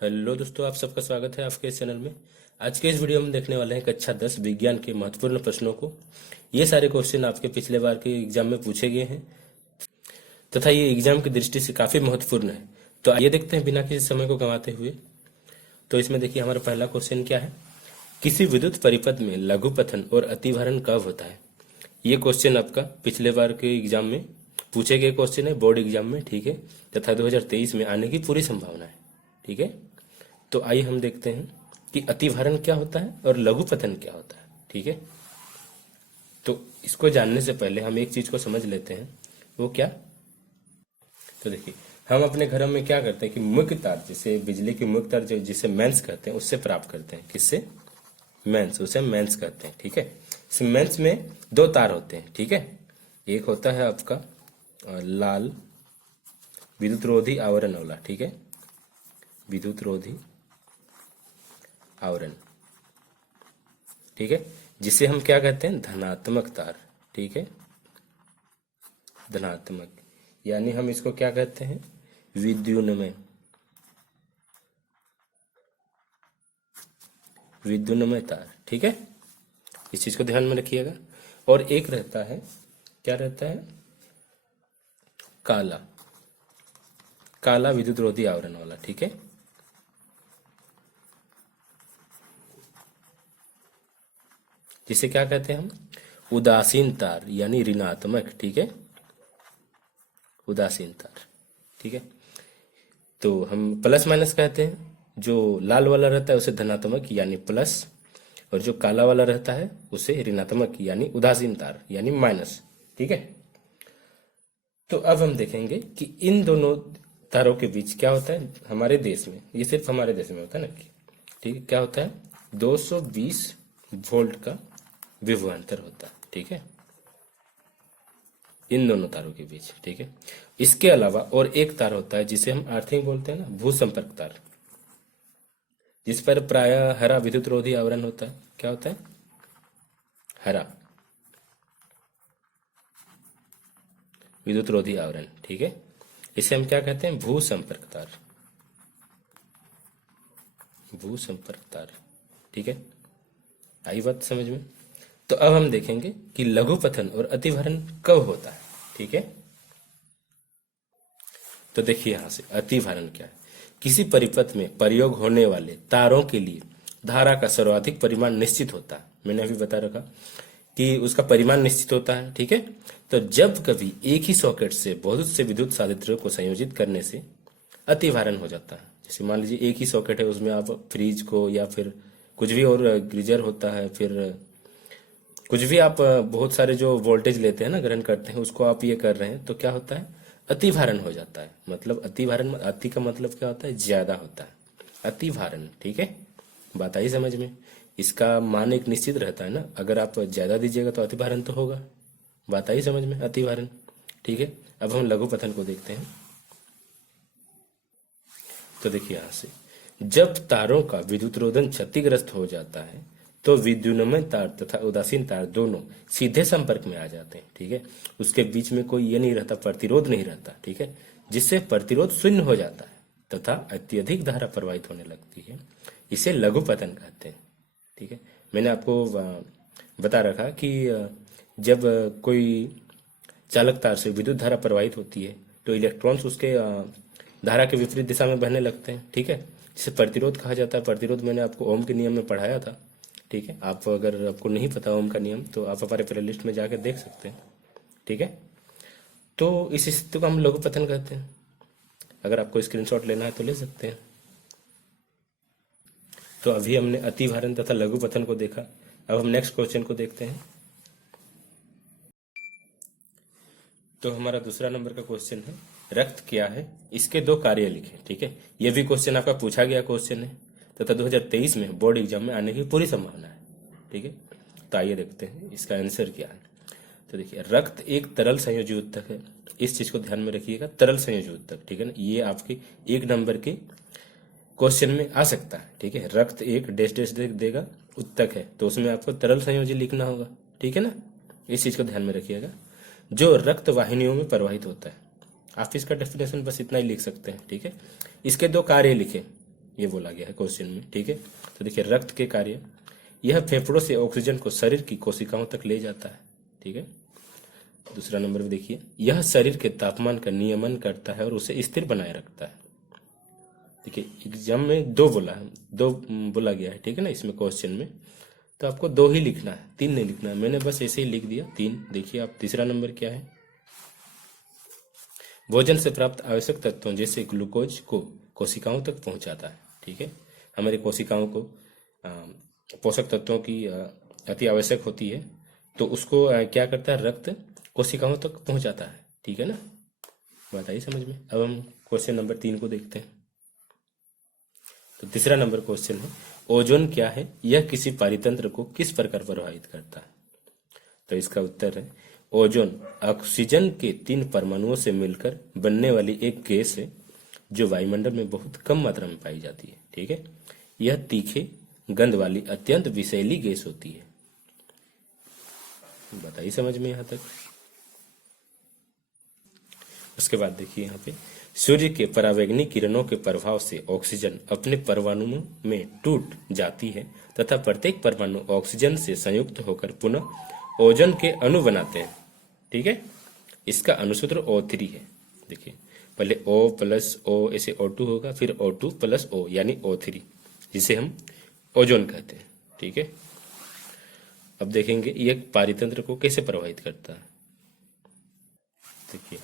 Hello दोस्तों, आप सबका स्वागत है आपके इस चैनल में। आज के इस वीडियो में देखने वाले हैं कक्षा 10 विज्ञान के महत्वपूर्ण प्रश्नों को। ये सारे क्वेश्चन आपके पिछले बार के एग्जाम में पूछे गए हैं तथा ये एग्जाम की दृष्टि से काफी महत्वपूर्ण है। तो आइए देखते हैं बिना किसी समय को गंवाते हुए। तो इसमें देखिए हमारा पहला क्वेश्चन क्या है। किसी विद्युत परिपथ में लघुपथन और अतिभारण कब होता है। ये क्वेश्चन आपका पिछले बार के एग्जाम में पूछे गए क्वेश्चन है, बोर्ड एग्जाम में, ठीक है, तथा 2023 में आने की पूरी संभावना है, ठीक है। तो आइए हम देखते हैं कि अतिभारण क्या होता है और लघुपतन क्या होता है, ठीक है। तो इसको जानने से पहले हम एक चीज को समझ लेते हैं, वो क्या। तो देखिए, हम अपने घरों में क्या करते हैं कि मुख्य तार, जिसे बिजली की मुख्य तार जो जिसे मेंस कहते हैं, उससे प्राप्त करते हैं। किससे? मेंस, उसे मेंस कहते हैं, ठीक है। इस मेंस में दो तार होते हैं, ठीक है। एक होता है आपका लाल विद्युत रोधी आवरण वाला, ठीक है, विद्युत रोधी आवरण, ठीक है, जिसे हम क्या कहते हैं, धनात्मक तार, ठीक है, धनात्मक, यानी हम इसको क्या कहते हैं, विद्युन्मय, विद्युन्मय तार, ठीक है। इस चीज को ध्यान में रखिएगा। और एक रहता है, क्या रहता है, काला, काला विद्युत रोधी आवरण वाला, ठीक है। जिसे क्या कहते हैं हम, उदासीन तार, यानी ऋणात्मक, ठीक है, उदासीन तार, ठीक है। तो हम प्लस माइनस कहते हैं। जो लाल वाला रहता है उसे धनात्मक यानी प्लस, और जो काला वाला रहता है उसे ऋणात्मक यानी उदासीन तार यानी माइनस, ठीक है। तो अब हम देखेंगे कि इन दोनों तारों के बीच क्या होता है हमारे देश में। ये सिर्फ हमारे देश में होता है ना, ठीक है। क्या होता है, 220 वोल्ट का विभवांतर होता है, ठीक है, इन दोनों तारों के बीच, ठीक है। इसके अलावा और एक तार होता है जिसे हम अर्थिंग बोलते हैं ना, भू संपर्क तार, जिस पर प्रायः हरा विद्युत रोधी आवरण होता है। क्या होता है, हरा विद्युत रोधी आवरण, ठीक है। इसे हम क्या कहते हैं, भू संपर्क तार, भू संपर्क तार, ठीक है। आई बात समझ में। तो अब हम देखेंगे कि लघुपथन और अतिभारण कब होता है, ठीक है। तो देखिए यहां से अतिभारण क्या है। किसी परिपथ में प्रयोग होने वाले तारों के लिए धारा का सर्वाधिक परिमाण निश्चित होता है। मैंने अभी बता रखा कि उसका परिमाण निश्चित होता है, ठीक है। तो जब कभी एक ही सॉकेट से बहुत से विद्युत साधित्रों को संयोजित करने से अतिभारण हो जाता है। जैसे मान लीजिए एक ही सॉकेट है, उसमें आप फ्रिज को या फिर कुछ भी और गीजर होता है, फिर कुछ भी आप बहुत सारे जो वोल्टेज लेते हैं ना, ग्रहण करते हैं, उसको आप ये कर रहे हैं, तो क्या होता है, अतिभारण हो जाता है। मतलब अतिभारण, अति का मतलब क्या होता है, ज्यादा होता है, अतिभारण, ठीक है। बात आई समझ में। इसका मान एक निश्चित रहता है ना, अगर आप ज्यादा दीजिएगा तो अतिभारण तो होगा। बात आई समझ में, अतिभारण, ठीक है। अब हम लघुपथन को देखते हैं। तो देखिए यहां से, जब तारों का विद्युत रोधन क्षतिग्रस्त हो जाता है तो विद्युन्मय तार तथा उदासीन तार दोनों सीधे संपर्क में आ जाते हैं, ठीक है। उसके बीच में कोई ये नहीं रहता, प्रतिरोध नहीं रहता, ठीक है, जिससे प्रतिरोध शून्य हो जाता है तथा अत्यधिक धारा प्रवाहित होने लगती है। इसे लघुपतन कहते हैं, ठीक है। मैंने आपको बता रखा कि जब कोई चालक तार से विद्युत धारा प्रवाहित होती है तो इलेक्ट्रॉन्स उसके धारा के विपरीत दिशा में बहने लगते हैं, ठीक है, जिसे प्रतिरोध कहा जाता है। प्रतिरोध मैंने आपको ओम के नियम में पढ़ाया था, ठीक है। आप अगर आपको नहीं पता ओम का नियम तो आप हमारे प्ले लिस्ट में जाकर देख सकते हैं, ठीक है। तो इस स्थिति को हम लघुपतन कहते हैं। अगर आपको स्क्रीनशॉट लेना है तो ले सकते हैं। तो अभी हमने अतिभारण तथा लघुपतन को देखा। अब हम नेक्स्ट क्वेश्चन को देखते हैं। तो हमारा दूसरा नंबर का क्वेश्चन है, रक्त क्या है, इसके दो कार्य लिखें, ठीक है। यह भी क्वेश्चन आपका पूछा गया क्वेश्चन है तथा 2023 में बोर्ड एग्जाम में आने की पूरी संभावना है, ठीक है। तो आइए देखते हैं इसका आंसर क्या है। तो देखिए, रक्त एक तरल संयोजी उत्तक है। इस चीज को ध्यान में रखिएगा, तरल संयोजी उत्तक, ठीक है ना। ये आपके एक नंबर के क्वेश्चन में आ सकता है, ठीक है। रक्त एक डैश डैश देगा, उत्तक है, तो उसमें आपको तरल संयोजी लिखना होगा, ठीक है ना। इस चीज को ध्यान में रखिएगा। जो रक्त वाहिनियों में प्रवाहित होता है, आप इसका डेफिनेशन बस इतना ही लिख सकते हैं, ठीक है। इसके दो कार्य लिखे, ये बोला गया है क्वेश्चन में। ठीक है, तो देखिए रक्त के कार्य, यह फेफड़ों से ऑक्सीजन को शरीर की कोशिकाओं तक ले जाता है। ठीक है, दूसरा नंबर पे देखिए, यह शरीर के तापमान का नियमन करता है और उसे स्थिर बनाए रखता है। देखिए एग्जाम में दो बोला है, दो बोला गया है। ठीक है ना, इसमें क्वेश्चन में तो आपको दो ही लिखना है, तीन नहीं लिखना है। मैंने बस ऐसे ही लिख दिया तीन। देखिए आप तीसरा नंबर क्या है, भोजन से प्राप्त आवश्यक तत्वों जैसे ग्लूकोज को कोशिकाओं तक पहुंचाता है। ठीक है, हमारी कोशिकाओं को पोषक तत्वों की अति आवश्यक होती है, तो उसको क्या करता है, रक्त कोशिकाओं तक पहुंचाता है। ठीक है ना, बात आई समझ में। अब हम क्वेश्चन नंबर 3 को देखते हैं। तो तीसरा नंबर क्वेश्चन है, ओजोन क्या है, यह किसी पारितंत्र को किस प्रकार प्रभावित करता है। तो इसका उत्तर है, ओजोन ऑक्सीजन के 3 परमाणुओं से मिलकर बनने वाली एक गैस है जो वायुमंडल में बहुत कम मात्रा में पाई जाती है। ठीक है, यह तीखे गंध वाली अत्यंत विषैली गैस होती है। बताइए समझ में यहां तक। उसके बाद देखिए यहाँ पे, सूर्य के परावैंगनी किरणों के प्रभाव से ऑक्सीजन अपने परमाणुओं में टूट जाती है तथा प्रत्येक परमाणु ऑक्सीजन से संयुक्त होकर पुनः ओजोन के अणु बनाते हैं। ठीक है, इसका अणुसूत्र O3 है। देखिए पहले O प्लस O ऐसे O2 होगा, फिर O2 प्लस O यानी O3, जिसे हम ओजोन कहते हैं। ठीक है, अब देखेंगे यह पारितंत्र को कैसे प्रभावित करता है। देखिए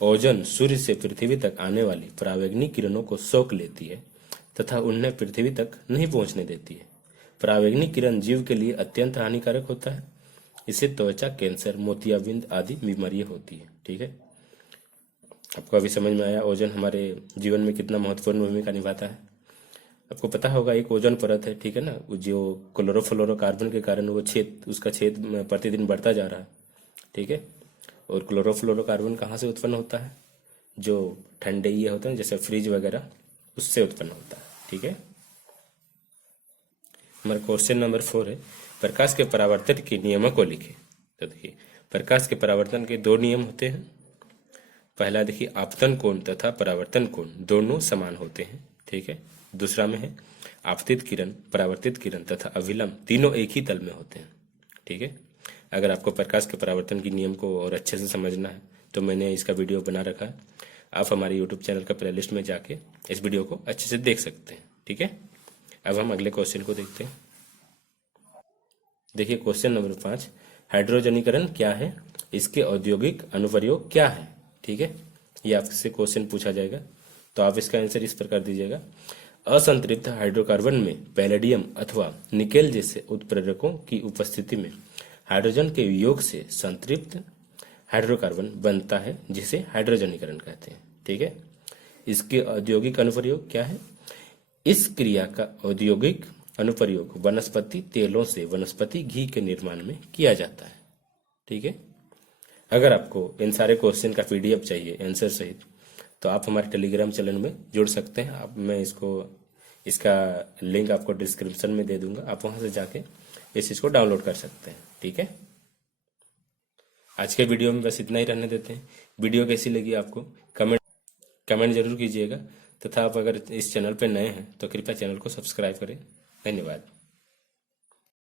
ओजोन सूर्य से पृथ्वी तक आने वाली परावैंगनी किरणों को सोख लेती है तथा उन्हें पृथ्वी तक नहीं पहुंचने देती है। परावैंगनी किरण जीव के लिए अत्यंत हानिकारक होता है, इससे त्वचा कैंसर, मोतियाबिंद आदि बीमारियां होती है। ठीक है, आपको अभी समझ में आया ओजोन हमारे जीवन में कितना महत्वपूर्ण भूमिका निभाता है। आपको पता होगा एक ओजोन परत है, ठीक है ना, जो क्लोरोफ्लोरोकार्बन के कारण वो उसका छेद प्रतिदिन बढ़ता जा रहा है। ठीक है, और क्लोरोफ्लोरोकार्बन कहाँ से उत्पन्न होता है, जो ठंडे ये होते हैं जैसे फ्रिज वगैरह, उससे उत्पन्न होता है। ठीक है, हमारा क्वेश्चन नंबर 4 है, प्रकाश के परावर्तन के नियमों को लिखें। तो देखिए प्रकाश के परावर्तन के 2 नियम होते हैं। पहला देखिए, आपतन कोण तथा परावर्तन कोण दोनों समान होते हैं। ठीक है, दूसरा में है आपतित किरण, परावर्तित किरण तथा अभिलंब तीनों एक ही तल में होते हैं। ठीक है, अगर आपको प्रकाश के परावर्तन की नियम को और अच्छे से समझना है तो मैंने इसका वीडियो बना रखा है, आप हमारे यूट्यूब चैनल का प्लेलिस्ट में जाके इस वीडियो को अच्छे से देख सकते हैं। ठीक है, अब हम अगले क्वेश्चन को देखते हैं। देखिए क्वेश्चन नंबर 5, हाइड्रोजनीकरण क्या है, इसके औद्योगिक अनुप्रयोग क्या है। ठीक है, ये आपसे क्वेश्चन पूछा जाएगा, तो आप इसका आंसर इस प्रकार दीजिएगा, असंतृप्त हाइड्रोकार्बन में पैलेडियम अथवा निकेल जैसे उत्प्रेरकों की उपस्थिति में हाइड्रोजन के वियोग से संतृप्त हाइड्रोकार्बन बनता है, जिसे हाइड्रोजनीकरण कहते हैं। ठीक है, इसके औद्योगिक अनुप्रयोग क्या है, इस क्रिया का औद्योगिक अनुप्रयोग वनस्पति तेलों से वनस्पति घी के निर्माण में किया जाता है। ठीक है, अगर आपको इन सारे क्वेश्चन का PDF चाहिए आंसर सहित, तो आप हमारे टेलीग्राम चैनल में जुड़ सकते हैं। आप मैं इसका लिंक आपको डिस्क्रिप्शन में दे दूंगा, आप वहां से जाके इस चीज को डाउनलोड कर सकते हैं। ठीक है, आज के वीडियो में बस इतना ही रहने देते हैं। वीडियो कैसी लगी आपको कमेंट जरूर कीजिएगा, तथा आप अगर इस चैनल पर नए हैं तो कृपया चैनल को सब्सक्राइब करें। धन्यवाद।